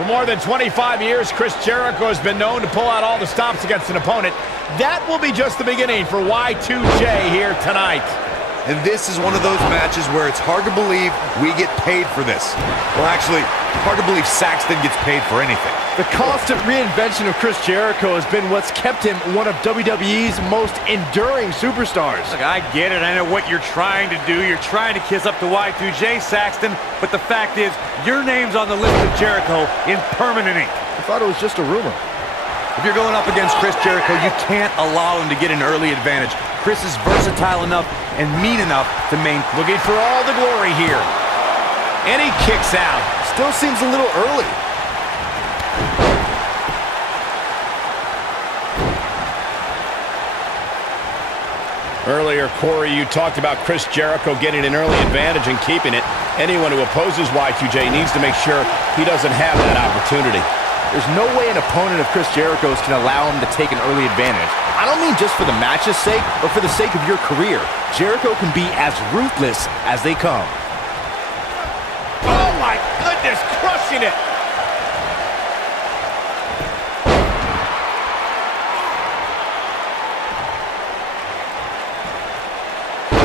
For more than 25 years, Chris Jericho has been known to pull out all the stops against an opponent. That will be just the beginning for Y2J here tonight. And this is one of those matches where it's hard to believe we get paid for this. Well, actually, hard to believe Saxton gets paid for anything. The constant reinvention of Chris Jericho has been what's kept him one of WWE's most enduring superstars. Look, I get it. I know what you're trying to do. You're trying to kiss up to Y2J, Saxton. But the fact is, your name's on the list of Jericho in permanent ink. I thought it was just a rumor. If you're going up against Chris Jericho, you can't allow him to get an early advantage. Chris is versatile enough and mean enough to maintain. Looking for all the glory here. And he kicks out. Still seems a little early. Earlier, Corey, you talked about Chris Jericho getting an early advantage and keeping it. Anyone who opposes Y2J needs to make sure he doesn't have that opportunity. There's no way an opponent of Chris Jericho's can allow him to take an early advantage. I don't mean just for the match's sake, but for the sake of your career. Jericho can be as ruthless as they come. Oh my goodness, crushing it!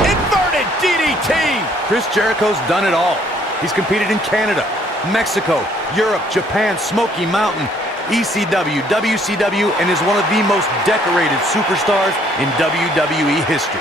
Inverted DDT! Chris Jericho's done it all. He's competed in Canada, Mexico, Europe, Japan, Smoky Mountain, ECW, WCW, and is one of the most decorated superstars in WWE history.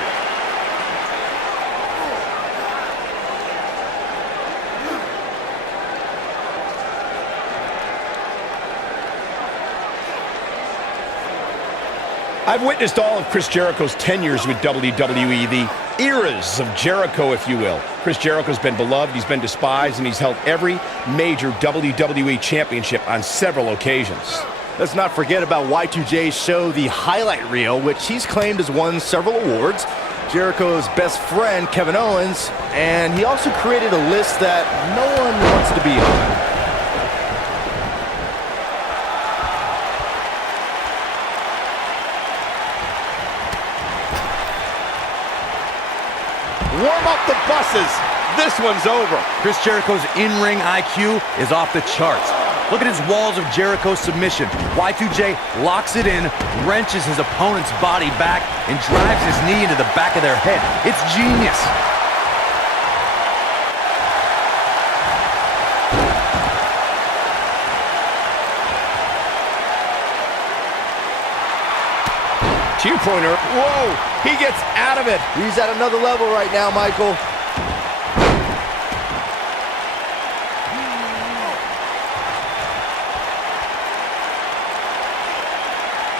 I've witnessed all of Chris Jericho's tenures with WWE, the eras of Jericho, if you will. Chris Jericho's been beloved, he's been despised, and he's held every major WWE championship on several occasions. Let's not forget about Y2J's show, The Highlight Reel, which he's claimed has won several awards. Jericho's best friend, Kevin Owens, and he also created a list that no one wants to be on. Warm up the buses. This one's over. Chris Jericho's in-ring IQ is off the charts. Look at his walls of Jericho submission. Y2J locks it in, wrenches his opponent's body back, and drives his knee into the back of their head. It's genius. Two-pointer. Whoa! He gets out of it. He's at another level right now, Michael.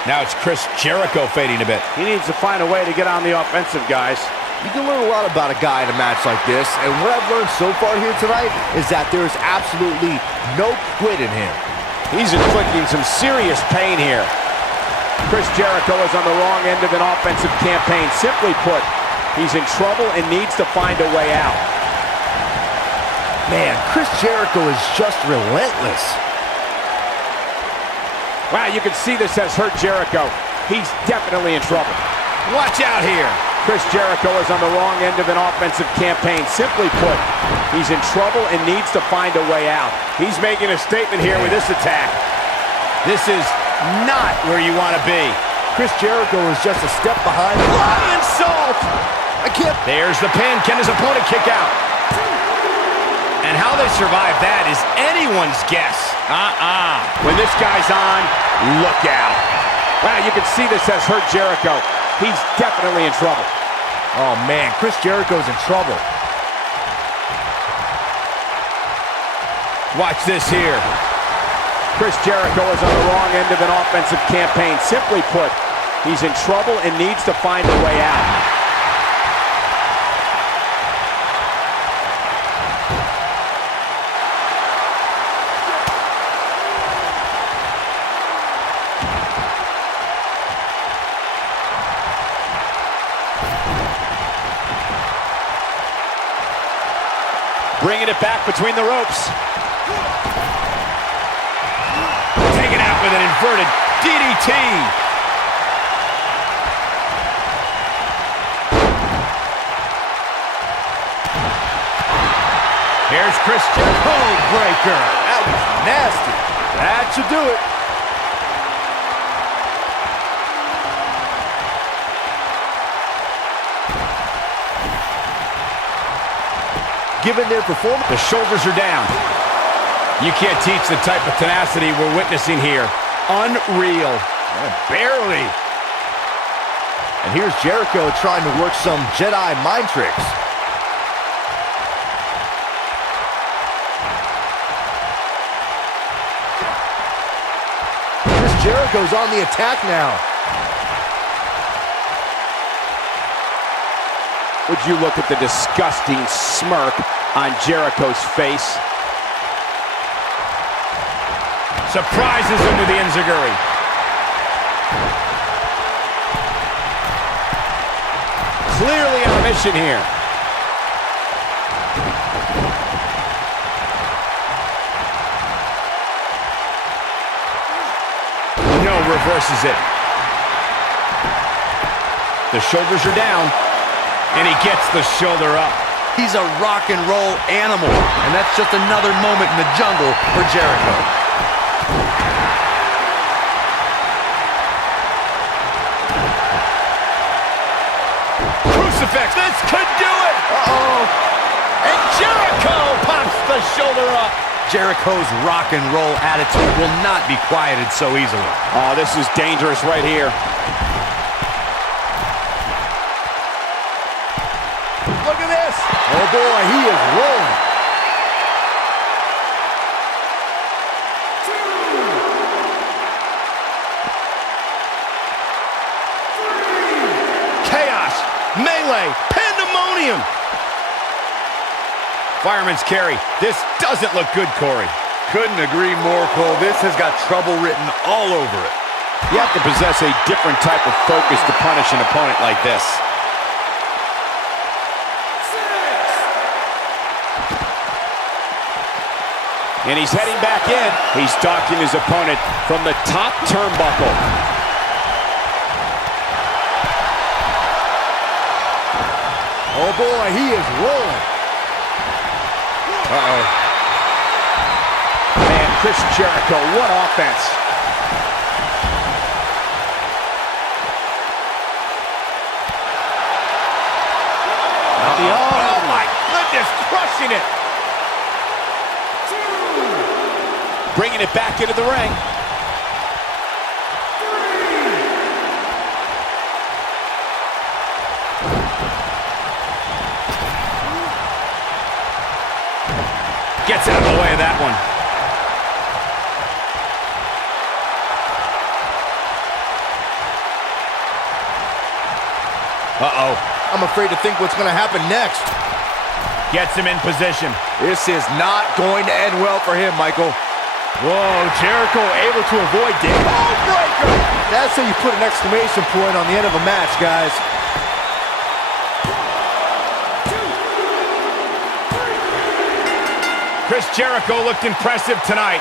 Now it's Chris Jericho fading a bit. He needs to find a way to get on the offensive, guys. You can learn a lot about a guy in a match like this, and what I've learned so far here tonight is that there is absolutely no quit in him. He's inflicting some serious pain here. Chris Jericho is on the wrong end of an offensive campaign. Simply put, he's in trouble and needs to find a way out. Man, Chris Jericho is just relentless. Wow, you can see this has hurt Jericho. He's definitely in trouble. Watch out here. Chris Jericho is on the wrong end of an offensive campaign. Simply put, he's in trouble and needs to find a way out. He's making a statement here with this attack. This is not where you want to be. Chris Jericho is just a step behind. Flying salt! I can't. There's the pin. Can his opponent kick out? And how they survive that is anyone's guess. When this guy's on, look out. Wow, you can see this has hurt Jericho. He's definitely in trouble. Oh, man, Chris Jericho's in trouble. Watch this here. Chris Jericho is on the wrong end of an offensive campaign. Simply put, he's in trouble and needs to find a way out. Bringing it back between the ropes. Taken out with an inverted DDT. Here's Chris Jericho. Breaker. That was nasty. That should do it. Given their performance, the shoulders are down. You can't teach the type of tenacity we're witnessing here. Unreal. Barely. And here's Jericho trying to work some Jedi mind tricks. Chris Jericho's on the attack now. Would you look at the disgusting smirk on Jericho's face? Surprises him with the enziguri. Clearly on a mission here. No, reverses it. The shoulders are down, and he gets the shoulder up. He's a rock and roll animal, and that's just another moment in the jungle for Jericho. Crucifix, this could do it! Uh-oh. And Jericho pops the shoulder up. Jericho's rock and roll attitude will not be quieted so easily. Oh, this is dangerous right here. Look at this. Oh boy, he is rolling. Chaos, melee, pandemonium. Fireman's carry. This doesn't look good, Corey. Couldn't agree more, Cole. This has got trouble written all over it. You have to possess a different type of focus to punish an opponent like this. And he's heading back in. He's stalking his opponent from the top turnbuckle. Oh boy, he is rolling. Uh-oh. Man, Chris Jericho, what offense. Oh my goodness, crushing it. Bringing it back into the ring. Gets out of the way of that one. Uh-oh. I'm afraid to think what's going to happen next. Gets him in position. This is not going to end well for him, Michael. Whoa, Jericho able to avoid it. Oh, breaker! That's how you put an exclamation point on the end of a match, guys. Chris Jericho looked impressive tonight.